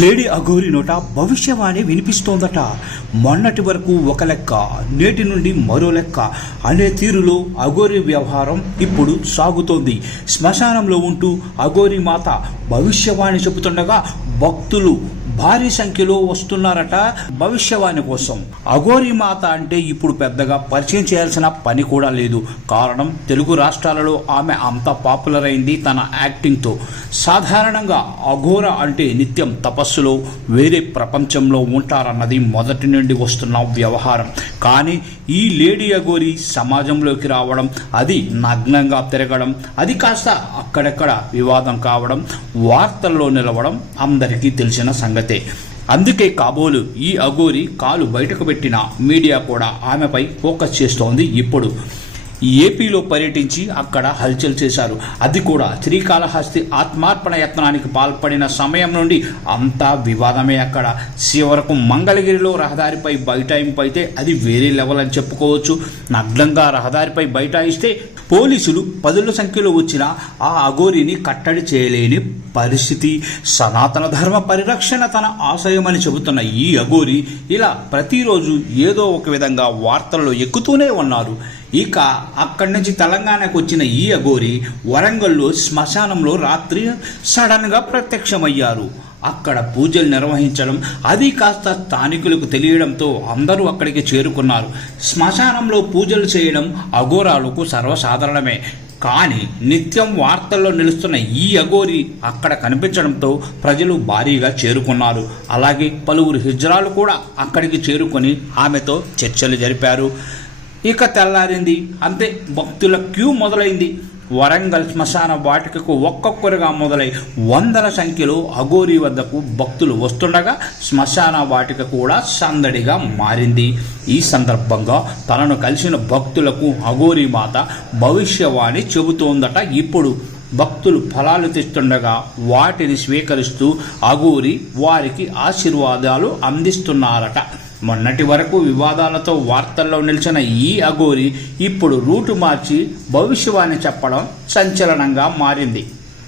Lady Aghori నోట భవిష్యవాణి వినిపిస్తోందట. మొన్నటి వరకు ఒక లెక్క, నేటి నుండి మరో లెక్క అనే తీరులో అఘోరి వ్యవహారం ఇప్పుడు సాగుతోంది. శ్మశానంలో ఉంటూ అఘోరి మాత భవిష్యవాణి చెబుతుండగా భక్తులు భారీ సంఖ్యలో వస్తున్నారట భవిష్యవాణి కోసం. అఘోరి మాత అంటే ఇప్పుడు పెద్దగా పరిచయం చేయాల్సిన పని కూడా లేదు. కారణం, తెలుగు రాష్ట్రాలలో ఆమె అంత పాపులర్ అయింది తన యాక్టింగ్తో. సాధారణంగా అఘోర అంటే నిత్యం తపస్సులో వేరే ప్రపంచంలో ఉంటారన్నది మొదటి నుండి వస్తున్న వ్యవహారం. కానీ ఈ లేడీ అఘోరి సమాజంలోకి రావడం, అది నగ్నంగా తిరగడం, అది కాస్త అక్కడక్కడ వివాదం కావడం, వార్తల్లో నిలవడం అందరికీ తెలిసిన సంగతి. అందుకే కాబోలు ఈ అఘోరి కాలు బయటకు పెట్టిన మీడియా కూడా ఆమెపై ఫోకస్ చేస్తోంది. ఇప్పుడు ఏపీలో పర్యటించి అక్కడ హల్చల్ చేశారు. అది కూడా శ్రీకాళహస్తి ఆత్మార్పణ యత్నానికి పాల్పడిన సమయం నుండి అంతా వివాదమే. అక్కడ చివరకు మంగళగిరిలో రహదారిపై బైఠాయింపు అయితే అది వేరే లెవెల్ అని చెప్పుకోవచ్చు. నగ్నంగా రహదారిపై బైఠాయిస్తే పోలీసులు పదుల సంఖ్యలో వచ్చిన ఆ అఘోరిని కట్టడి చేయలేని పరిస్థితి. సనాతన ధర్మ పరిరక్షణ తన ఆశయమని చెబుతున్న ఈ అఘోరి ఇలా ప్రతిరోజు ఏదో ఒక విధంగా వార్తల్లో ఎక్కుతూనే ఉన్నారు. ఇక అక్కడి నుంచి తెలంగాణకు వచ్చిన ఈ అఘోరి వరంగల్లో శ్మశానంలో రాత్రి సడన్గా ప్రత్యక్షమయ్యారు. అక్కడ పూజలు నిర్వహించడం, అది కాస్త స్థానికులకు తెలియడంతో అందరూ అక్కడికి చేరుకున్నారు. శ్మశానంలో పూజలు చేయడం అఘోరాలకు సర్వసాధారణమే. కానీ నిత్యం వార్తల్లో నిలుస్తున్న ఈ అఘోరి అక్కడ కనిపించడంతో ప్రజలు భారీగా చేరుకున్నారు. అలాగే పలువురు హిజ్రాలు కూడా అక్కడికి చేరుకొని ఆమెతో చర్చలు జరిపారు. ఇక తెల్లారింది, అంతే భక్తుల క్యూ మొదలైంది. వరంగల్ శ్మశాన వాటికకు ఒక్కొక్కరుగా మొదలై వందల సంఖ్యలో అఘోరి వద్దకు భక్తులు వస్తుండగా శ్మశాన వాటిక కూడా సందడిగా మారింది. ఈ సందర్భంగా తనను కలిసిన భక్తులకు అఘోరి మాత భవిష్యవాణి చెబుతోందట. ఇప్పుడు భక్తులు ఫలాలు తెస్తుండగా వాటిని స్వీకరిస్తూ అఘోరి వారికి ఆశీర్వాదాలు అందిస్తున్నారట. మొన్నటి వరకు వివాదాలతో వార్తల్లో నిలిచిన ఈ అఘోరి ఇప్పుడు రూటు మార్చి భవిష్యవాణి చెప్పడం సంచలనంగా మారింది.